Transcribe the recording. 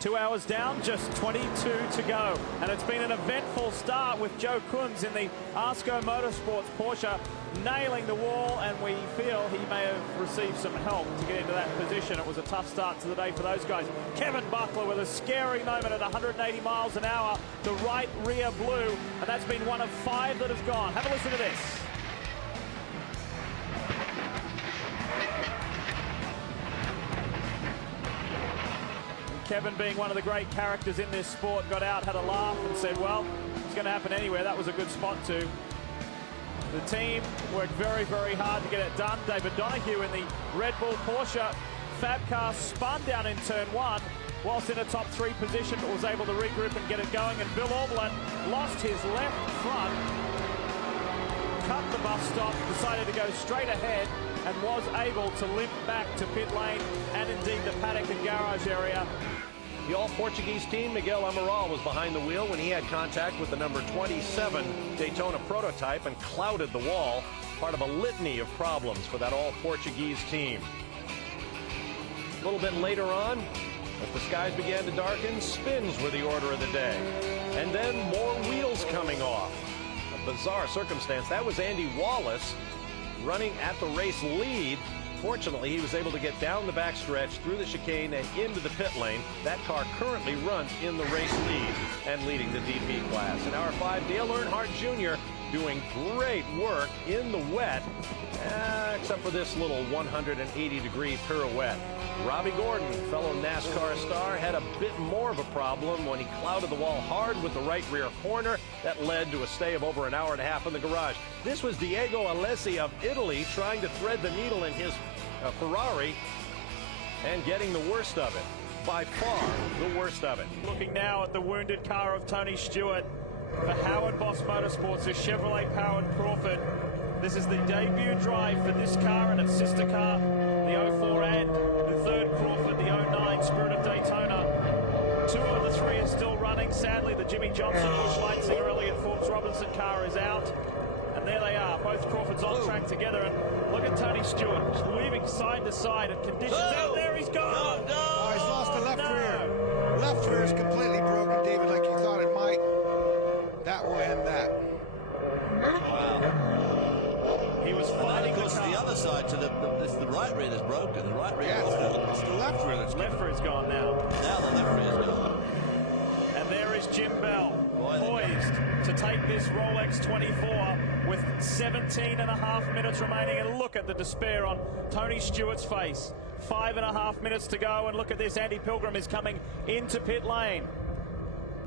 2 hours down, just 22 to go. And it's been an eventful start with Joe Kunz in the Arsco Motorsports Porsche nailing the wall, and we feel he may have received some help to get into that position. It was a tough start to the day for those guys. Kevin Buckler with a scary moment at 180 miles an hour. The right rear blew, and that's been one of 5 that has gone. Have a listen to this. Kevin, being one of the great characters in this sport, got out, had a laugh and said, well, it's going to happen anywhere. That was a good spot too. The team worked very, very hard to get it done. David Donahue in the Red Bull Porsche Fab car spun down in turn 1, whilst in a top 3 position, but was able to regroup and get it going. And Bill Auberlen lost his left front, cut the bus stop, decided to go straight ahead, and was able to limp back to pit lane and indeed the paddock and garage area. The all-Portuguese team, Miguel Amaral, was behind the wheel when he had contact with the number 27 Daytona prototype and clouded the wall, part of a litany of problems for that all-Portuguese team. A little bit later on, as the skies began to darken, spins were the order of the day. And then more wheels coming off. A bizarre circumstance. That was Andy Wallace running at the race lead. Fortunately, he was able to get down the backstretch, through the chicane, and into the pit lane. That car currently runs in the race lead and leading the DP class. In hour 5, Dale Earnhardt Jr. doing great work in the wet, except for this little 180-degree pirouette. Robbie Gordon, fellow NASCAR star, had a bit more of a problem when he clouded the wall hard with the right rear corner. That led to a stay of over an hour and a half in the garage. This was Diego Alessi of Italy trying to thread the needle in his Ferrari and getting the worst of it. By far, the worst of it. Looking now at the wounded car of Tony Stewart for Howard Boss Motorsports, a Chevrolet-powered Crawford. This is the debut drive for this car and its sister car, the 04 and the third Crawford, the 09 Spirit of Daytona. 2 of the 3 are still running. Sadly, the Jimmy Johnson, Busch Lightsinger, Elliott Forbes Robinson car is out. And there they are, both Crawfords on track together. And look at Tony Stewart just weaving side to side at conditions. Out there, he's gone! Oh, he's lost the left rear. Left rear is completely broken, David, like you thought it might. That will end that. Wow. He was fighting and of course, the other side to the right rear is broken. The right rear is broken. It's the left rear that's left rear is gone now. Now the left rear is gone. And there is Jim Bell, poised to take this Rolex 24 with 17.5 minutes remaining. And look at the despair on Tony Stewart's face. 5.5 minutes to go, and look at this. Andy Pilgrim is coming into pit lane.